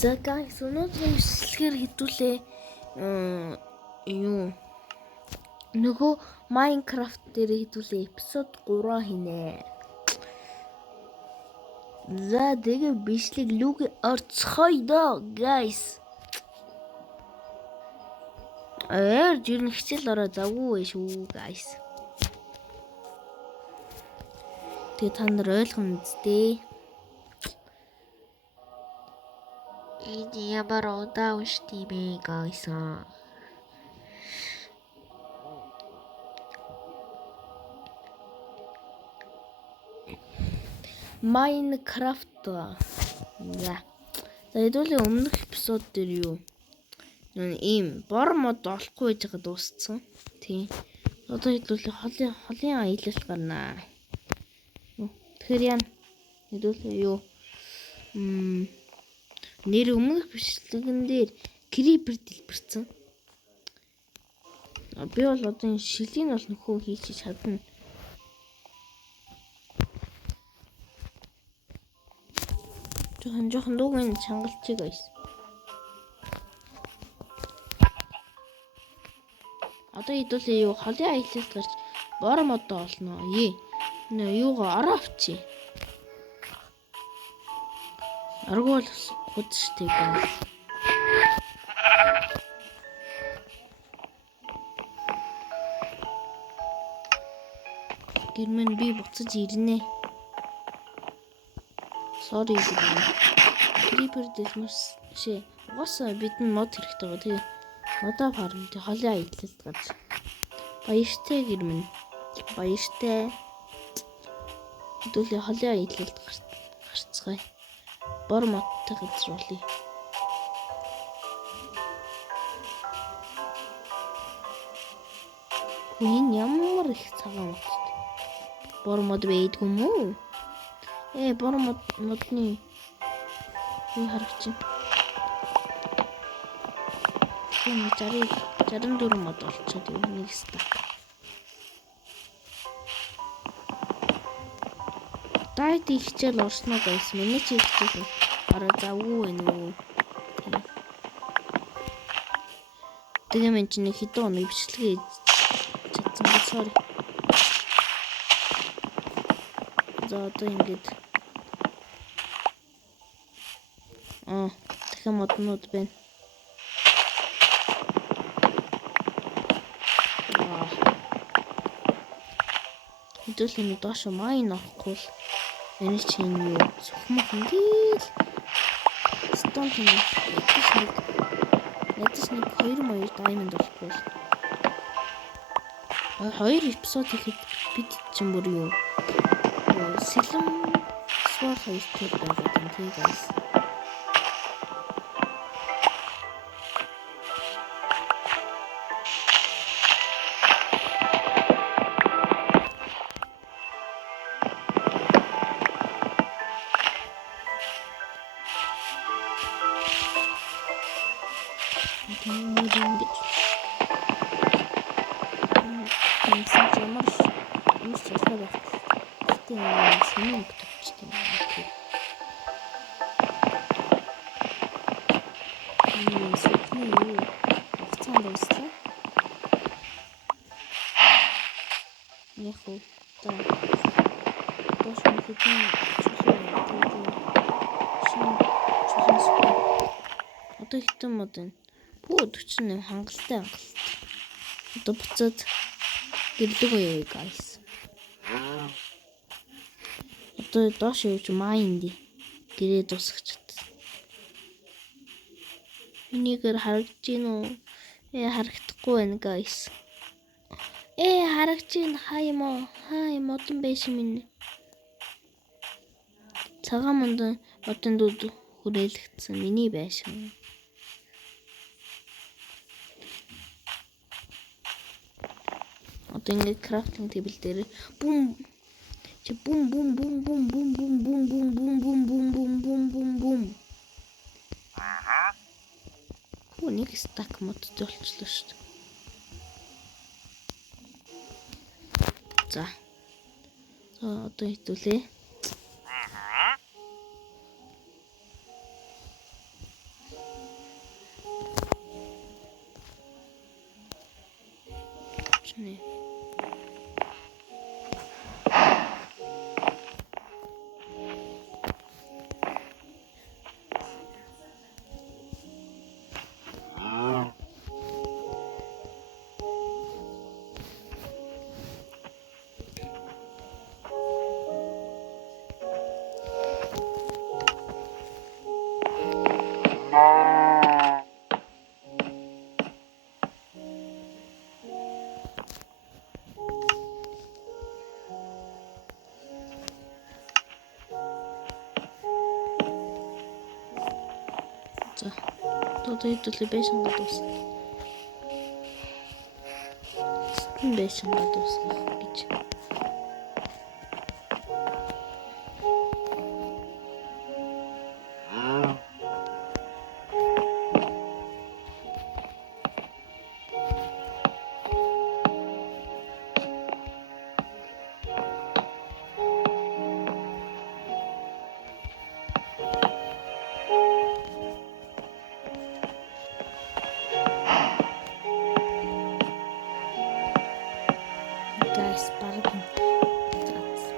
За guys, өнөөдрийн бичлэгээр хэдүүлээ юу нөгөө Minecraft дээр хэдүүлээ эпизод 3 хийнэ. За тэгээ бичлэг лүг орцгоё доо guys. Жирэн хичээл ороо завгүй шүү guys. Тэгээ та нар ойлгоно үстэй. Энэ ямар удаа ушдимээ guys. Minecraft. За хэдүүлээ өмнөх эпизод дээр юу ийм бор мод олохгүй байж байгаа дууссан. Тийм. Одоо хэдүүлээ холын аялалт гарнаа. Тэгэхээр яа хэдүүлээ юу нэр өмнөх бичлэгэн дээр крипер дэлбэрсэн. Би бол одоо энэ шилийн бол нөхөө хийж чадна. Жохон дуугийн чангалчиг байс. Одоо хэдүүлээ юу холын аялалт гарч бор модоо олно. Юугаа ороо авчи. Аргуул худштэй байна. Гэрмэн би буцаж ирнэ. Sorry. Creeper дэлмэрс шээ. Угаасаа бидний мод хэрэгтэй байгаа. Тэгээ модоо фарм тэг холын аялалт гарч. Баяртай гэрмэн. Баяртай. Хэдүүлээ холын аялалт гарцгаая. Бор модтой газар болъё. Энэ ямар их цагаан мод. Бор мод байдгүй юм уу? Бор модны юу харагч. Энэ 64 мод олцоод нэг стак. Дайт ихчээл орсноо байсан. Миний чи ихчээл ороо завгүй байна уу? Тэгээ мен чи нэг хэдэн хоног бичлэгээ чадсан ба sorry. За одоо ингэж дахин моднууд байна. Хэдүүлээ нэг доош майн авахгүй л энэ чинь юу сухмах ингээл стон тийм ядаж нэг 2 diamond болохгүй л. Хоёр эпизод ихэд бид чинь бүр юу сэлэм свар хайртай байгаа юм тийм guys. Одоо хитэн мод энэ. Бүү 48 хангалттай. Одоо буцаад гэрдэг үе guys. Одоо доош явж майнд гэрээ дуусгачихад. Энийгээр харагдаж гин үү? Харагдахгүй байна guys. Харагдаж гин хай модон байсан минь. Цагаан модон дүүд хүрээлэгдсэн миний байшин. Одоо ингэ крафтинг тейбл дээр бум нэг стак модтой болчихлоо шүү дээ. За одоо хэдүүлээ. Нэ. За. Одоо хэдүүлээ байшин гадуус. Байшин гадуус гэж.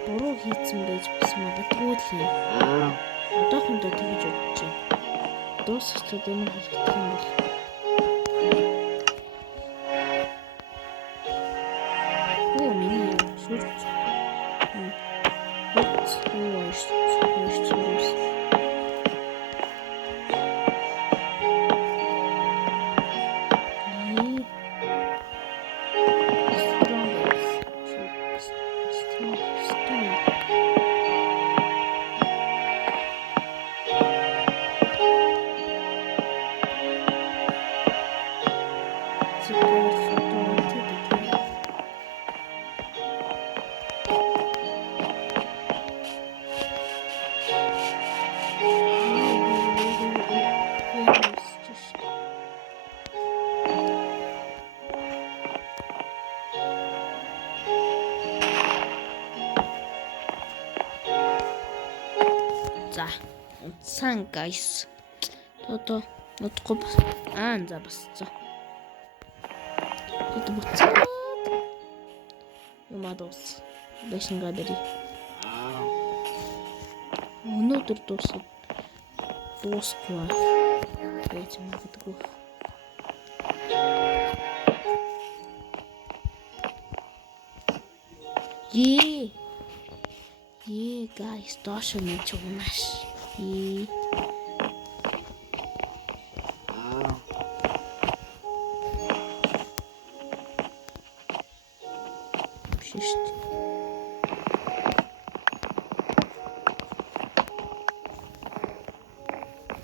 Буруу хийсэн байж магадгүй л юм. Одоохондоо тэгж бодож байна. Дуусчихлаа юм харагдах юм бол. Оо миний шүрч. За, унтсан guys. Одоо нутгүй бас за басцаа. Тэд буцаад юмадос байшингаа бэрий. Өнөөдөр дуусахгүй байж магадгүй. Guys, доош нь чуунаш. Шишт.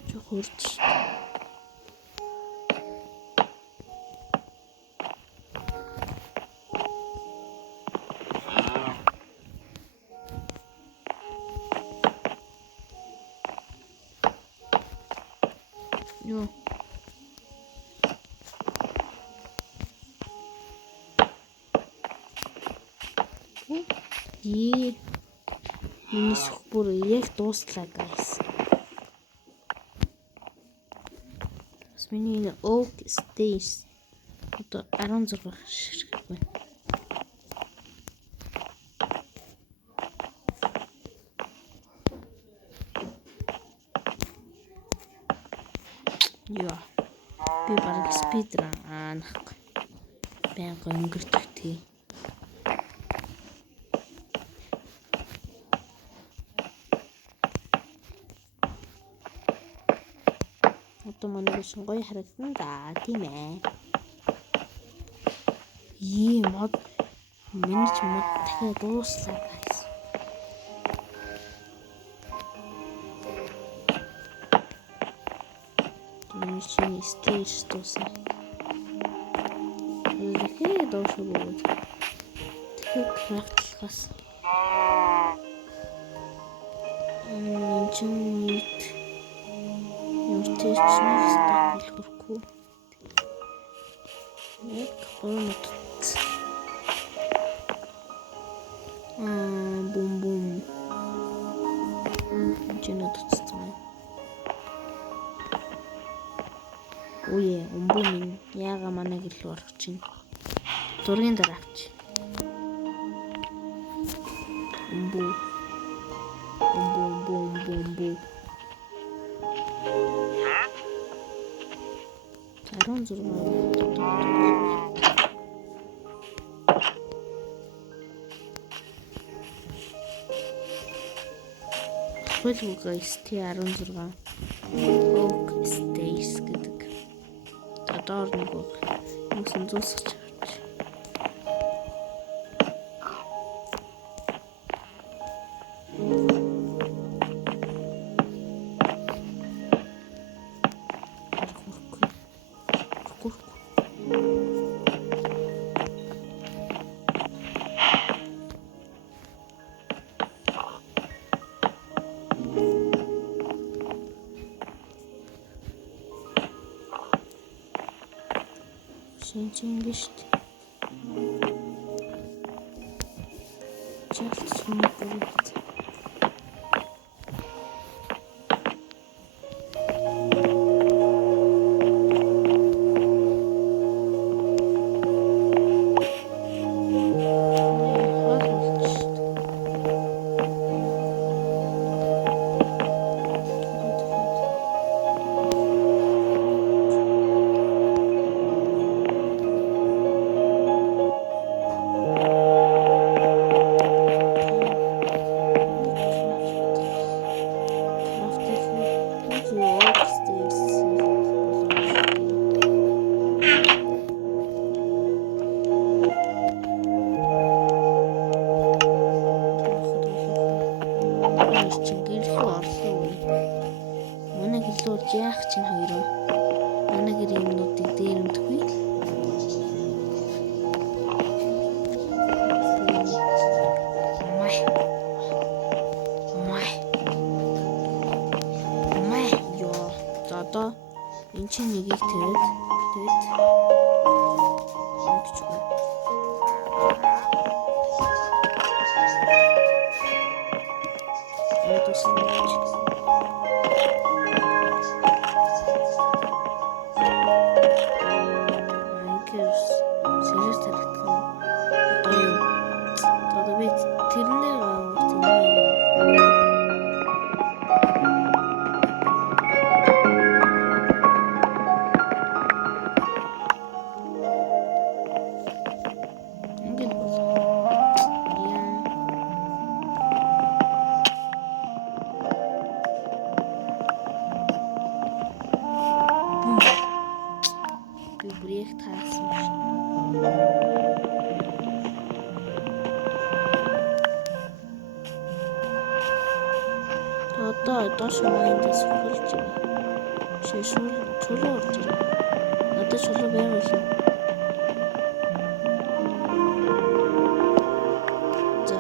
Чухурч. Yo. Миний сүхбүр яг дуслаа guys. Бас миний oak stage одоо 16 ширхэг байна. Яа. Би бараг speedrun байнга өнгөрчих тий. Одоо манай бишин гоё харагдана. За тийм ээ. Мод миний ч мод дахиад дууслаа guys. Миний чинь stage дуусаа. Эхээ дуусаагүй. Тэгэхээр крафтлахаас. Чинь Тэчний стак хэлбэргүй. Яг гомот. Бум. Чиний туцсан. Үе, өмбөмин яага манай гэлүү орох чинь. зургийн дараа авч. Бүү. Бүү. 16. Хөлгүй guys T16. Oak Stays гэдэг. Доор нэг юмсан зусч авч. Шинжэнгишт. Just сумпурт. Яах чинь хоёроо манай гэр юмнуудыг дээр өмдөхгүй. Май ёо. За одоо энэ чинь нэгийг тавиад өгчгүй. Бүрийг таасан шүү. Одоо шумайндас хөлж байна. Шишүүл чулуу орж ирээ. Надад чулуу байгаад л. За.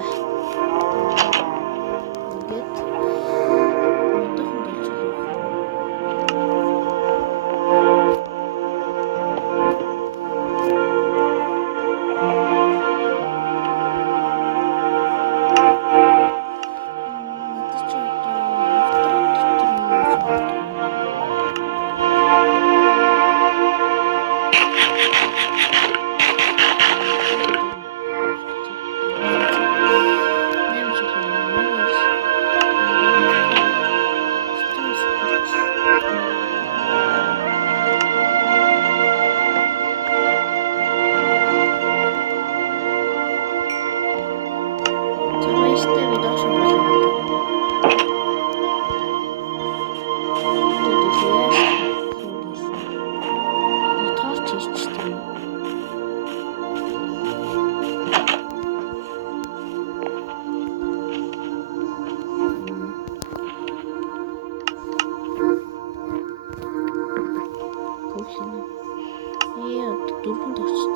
Ингээд дөрвөнд очсон.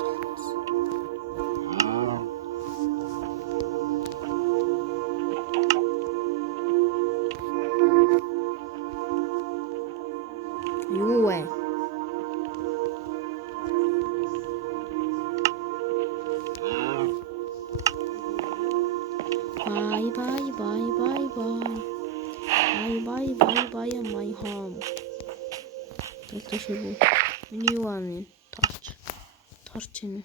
Юу вэ? Bye my home. Тэлтэшгүй. Миний юу аа torch энэ.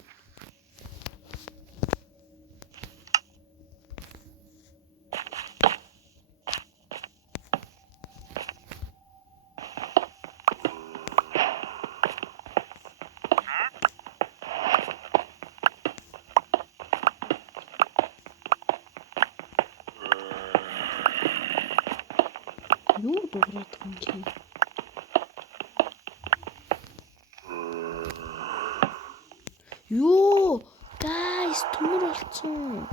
дуурайд юм чинь. Ёо, guys, төмөр болцсон.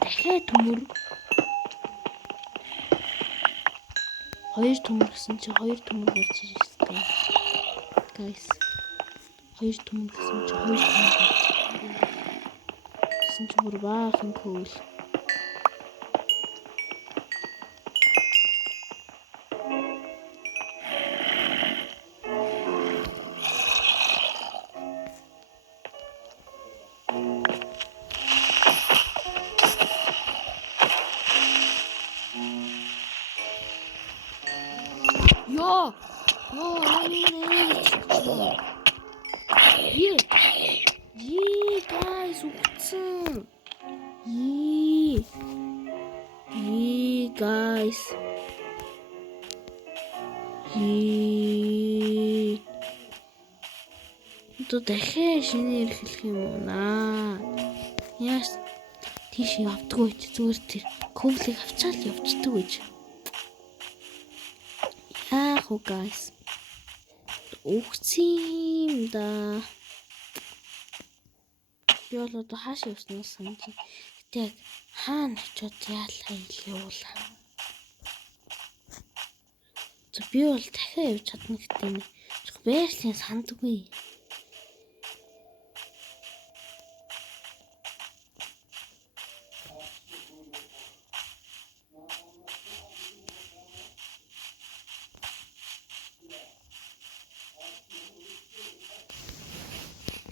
Дахиад төмөр. Хоёр төмөр гэсэн чи хоёр төмөр гарч ирсэн. Guys. Хоёр төмөр гэсэн чи хоёр төмөр гарч ирсэн чи бүр баахан cool. Yo, guys, угцсан. Guys. То дахиад шинээр эхлэх юм уу наа. Яас тийш явдггүй ч зүгээр тэр ковлыг авчаал явцдаг гэж. Яах вэ guys? Угцсан да. Би бол одоо хаашаа явснаа санаж. Гэтэ яг хаана очиод яалаа илүүла. Би бол дахиад явж чадна гэдэг нь. Байгалийн сандгүй.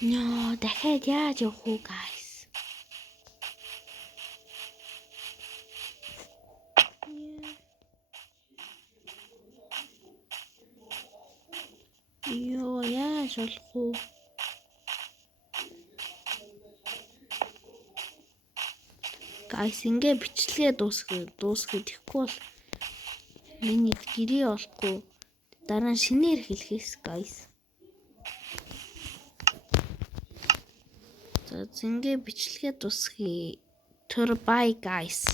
No, дахиад яаж явах вэ guys? Ёо, яаж болох вэ? Guys, ингээ бичлэгээ дуусгах ихгүй бол миний гэрээ олохгүй. Дараа нь шинээр хэлхээс guys. За ингээ бичлэгээ дуусгая. Tur bye guys.